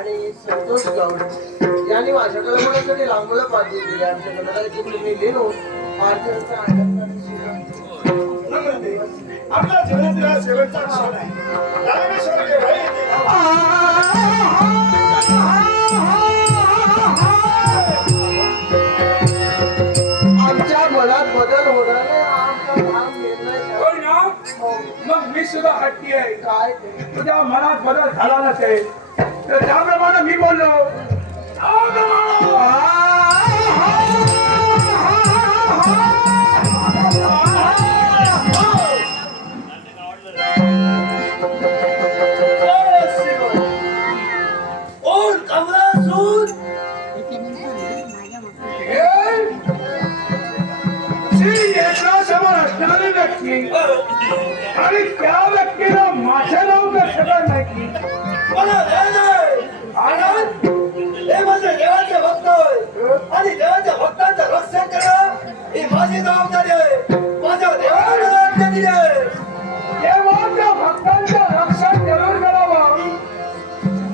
आणि संतोष गावडे यांनी माझ्याकडे कोणासाठी रांगोळ्या पाठवून दिल्या. आमच्याकडे मला चुकली मी लिहिलो पार्थिवाचा आनंदाने नम्रते आपल्या जीवनातला शेवटचा क्षण आहे. ज्ञानेश्वर केव्हाही आमच्या मनात बदल होणार नाही. आमचा ठाम निर्णय होय ना? मग मी सुद्धा हट्टी आहे. काय तुझ्या मनात बदल झाला नसेल तर त्याप्रमाणे मी बोललो आणि त्या व्यक्तीला माझ्या नाव शकत नाही. हे माझे देवाचे भक्त होय आणि देवाच्या भक्तांचं रक्षण करणं ही माझी जबाबदारी आहे. माझ्या देवाला मला आज्ञा दिली आहे. देवाच्या भक्तांचं रक्षण जरूर करावं,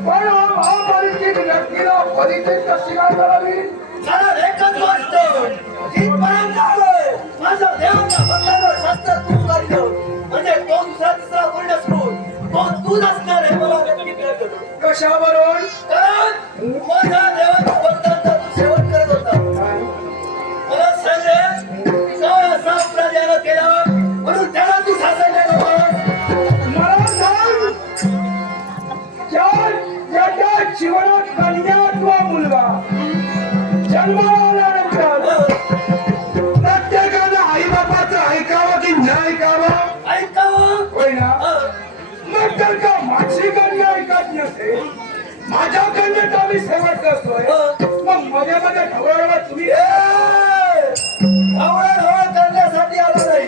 पण अपरिचित व्यक्तीला परिचित कशी काय करावी? कारण एकच गोष्ट जिथपर्यंत आलोय माझ्या देवाच्या भक्तांवर शस्त्र तू काढलं म्हणजे तो दुसरा तिसरा कोण नसतो तो तूच असणार आहे. मला नक्की कळतं. कशावरून? कारण माझ्या देवाच्या भक्तांचा तू सेवन करत होता. मला सांग रे काय असा अपराध यानं केला म्हणून त्याला तू शासन केलं. मला सांग, ज्याच्या जीवनात कन्या किंवा मुलगा जन्माला आल्यानंतर प्रत्येकानं आई बापाचं ऐकावं की न ऐकावं? ऐकावं. होय ना? मग जर का माझी कन्या ऐकत नसेल, माझ्या कन्याचा मी सेवक करतोय, मग मध्ये मध्ये ढवळावं तुम्ही ढवळाढवळ करण्यासाठी आलो नाही.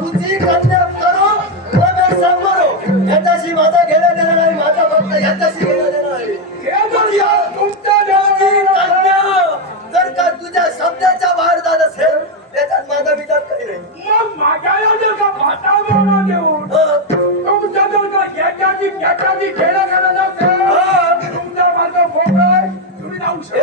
तुझी कन्या करो रमेश सांभारो याच्याशी माझा घेणं देणं नाही. माझा भक्त याच्याशी घेणं देणं नाही. हे जर या तुमच्या तुझी देवाला कन्या जर का तुझ्या शब्दाच्या बाहेर जात असेल त्याच्यात माझा विचार काही नाही. मग माझ्याला जर का भातावरला देऊन तुमच्या जर का याच्याची खेळा करायला असेल, तुमचा माझा फोकळ तुम्ही जाऊ शकता.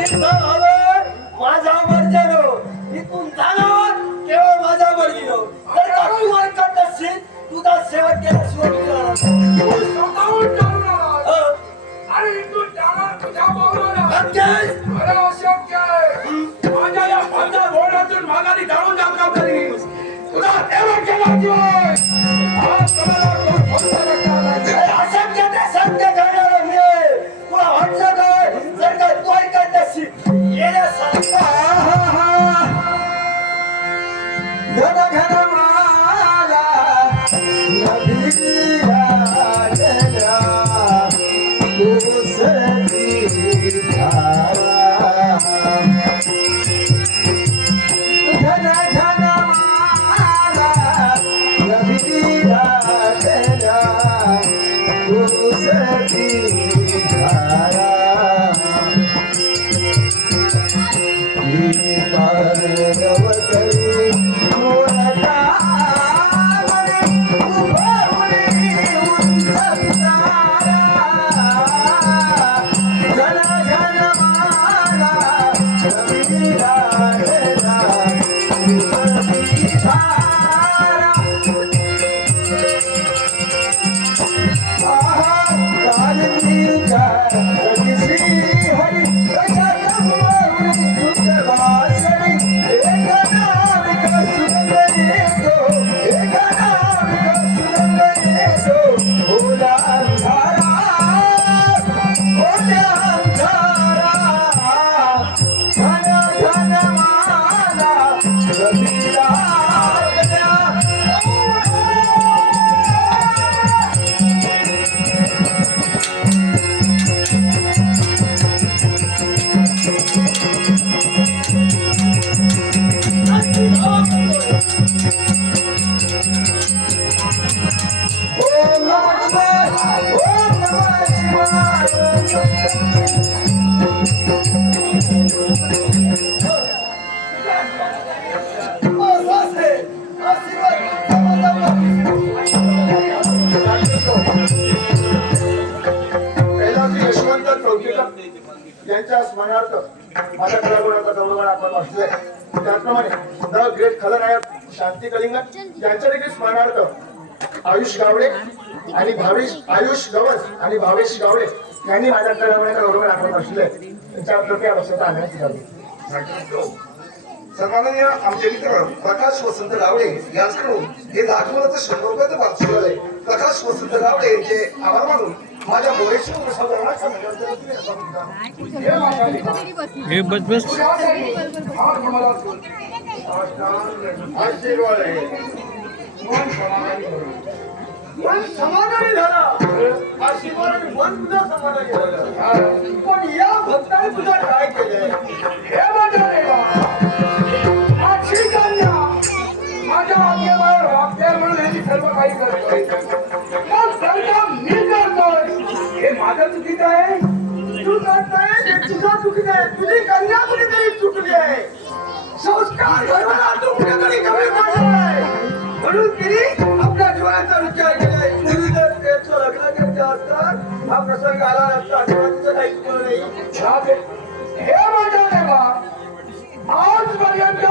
इथं आलोय माझ्या मर्जीनं. इथून जाणार केवळ माझ्या मर्जीनं. जर का तू ऐकत नसशील तुझा शेवट केल्याशिवाय मी राहणार नाही. तू स्वतःहून जाऊन आलास. आणि इथून जाणार तुझ्या बरोबर. नक्कीच. अरे अशक्य आहे. माझ्या या पंधरा घोड्यातून माघारी जाऊन जाऊ का तरी तुला तेव्हा केल्याशिवाय आज तुम्हाला कोण फक्त अरे अशक्य ते सत्य करणारं मी आहे. तुला वाटलं काय जर का तू ऐकत नसशील येण्यासारखं पहिला महाराष्ट्र माझ्या कलागुणाचा गौरव आपण वाचलाय. त्याचप्रमाणे द ग्रेट खलनायक शांती कलिंगड यांच्या देखील स्मरणार्थ आयुष गावडे आणि आयुष गवस आणि भावेश गावडे यांनी माझ्या कलागुणाचा गौरव आपण वाचलाय. त्यांच्याप्रती आवश्यकता आणण्याची गरज. सन्माननीय आमचे मित्र प्रकाश वसंत गावडे यांच्याकडून हे दाखवण्याचं 100 रुपयाचं पार्सल आहे. प्रकाश वसंत गावडे यांचे आभार मानून माझ्या मोरेश्वर सदराच्या आशीर्वाद आहे. मन समाधानी झाला. आशीर्वाद मन तुझा समाधानी झालं. पण या भक्ताने तुझा काय केलंय? हे माझ्या देवा, माझी कन्या माझ्या आज्ञेवर वागते म्हणून यांनी सर्व काही करतोय. मग सर्व मी करतोय हे माझं चुकीचं आहे? तू करतोय ते तुझा चुकीचं आहे. तुझी कन्या कुठेतरी चुकली आहे. संस्कार घडवला तू कुठेतरी कमी पडलाय. म्हणून तिने आपल्या जीवनाचा विचार केलाय. पूर्वी जर त्याचं लग्न केलं असतात हा प्रसंग आला नसता. तेव्हा तिचं काही चुकलं नाही. हे माझ्या देवा, आजपर्यंत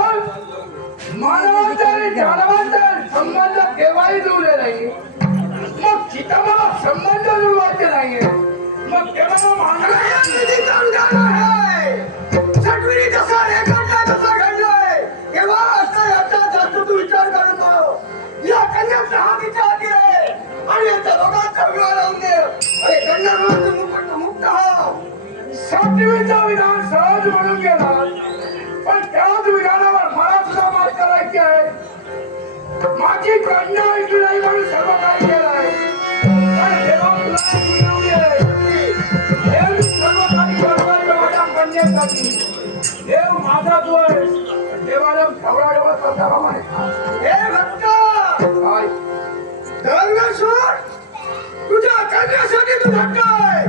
मानवांचा आणि जानवांचा संबंध केव्हाही जुळले नाही. मग तिथं मला संबंध जुळवायचे नाहीये. मग तेव्हा मानवाला निधीचा उदाहरण आहे. सटविरी जसा रेखाटला तसा घडलाय. तेव्हा आता याचा जास्त तू विचार करू नको. या कन्याचा हा विचार आहे आणि याचा दोघांचा विवाह लावून दे. अरे कन्या मुक्त हो. सातवीचा विधान सहज म्हणून गेला, पण त्याच विधानावर मला सुद्धा मात करायची आहे. माझी कन्या ऐकली नाही म्हणून सर्व काही केलंय. पण देवा तुला विनवणी आहे. देव सर्व काही करतोय माझ्या कन्येसाठी. देव माझा जो आहे देवाला ठेवढा स्वतः म्हणे. हे भक्त काय धर्मेश्वर तुझ्या कन्यासाठी तू धक्काय.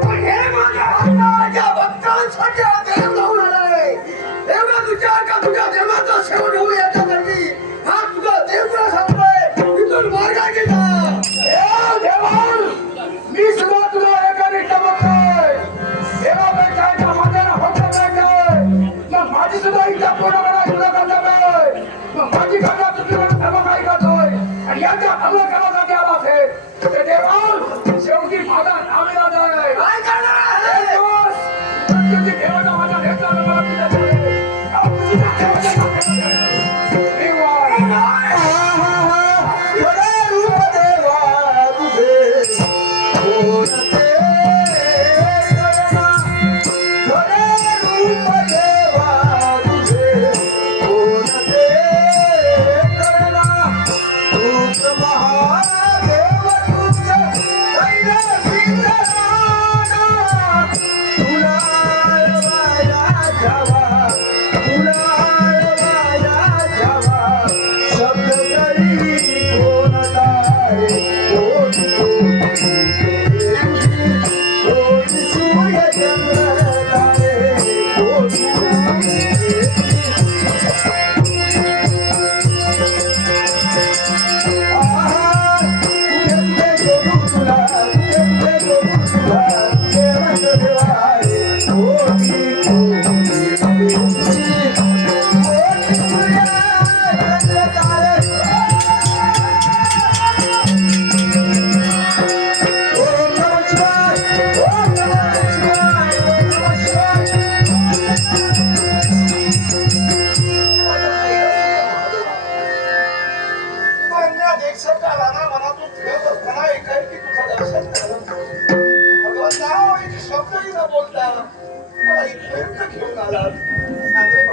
पण हे माझ्या भक्तांसाठी देव लावून आलाय. एवढा विचार का तुझ्या देवाचा शेवट होऊ याच्यासाठी हा तुझा देव तुला सांगतोय. तिथून मार्गाने जा. हे देवा, मी सुद्धा तुला एका निष्ठा बघतोय. देवा भेटायच्या माझ्याला फक्त भेटतोय. मग माझी सुद्धा इच्छा पूर्ण करायची तुला कर्तव्य आहे. मग माझी कन्या तुझी म्हणून सर्व काही करतोय आणि याच्या अमल करासाठी आला असेल ते देवा शेवटी माझा नावेला जाय. काय करणार आहे? तुझी देवाचा माझ्या भेटला मला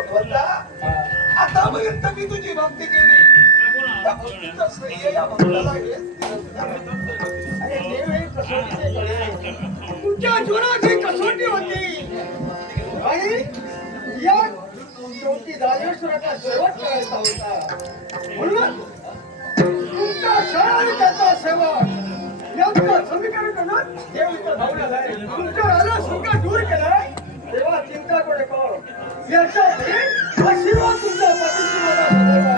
तुझ्या आतापर्यंत मी तुझी भक्ती केली. त्या भक्तीचं श्रेय या भक्ताला हेच दिलं. अरे देव हे कसोटीचे गळे. तुझ्या जीवनाची कसोटी होती आणि या शेवटी राजेश्वराचा शेवट करायचा होता. म्हणून तुमचा क्षण आणि त्याचा शेवट यांचं समीकरण करून देव इथं धावून आलाय. तुमच्या राजा संकट दूर केलाय. तेव्हा चिंता करू नको. याच्या आशीर्वाद तुमच्या पाठीशी मला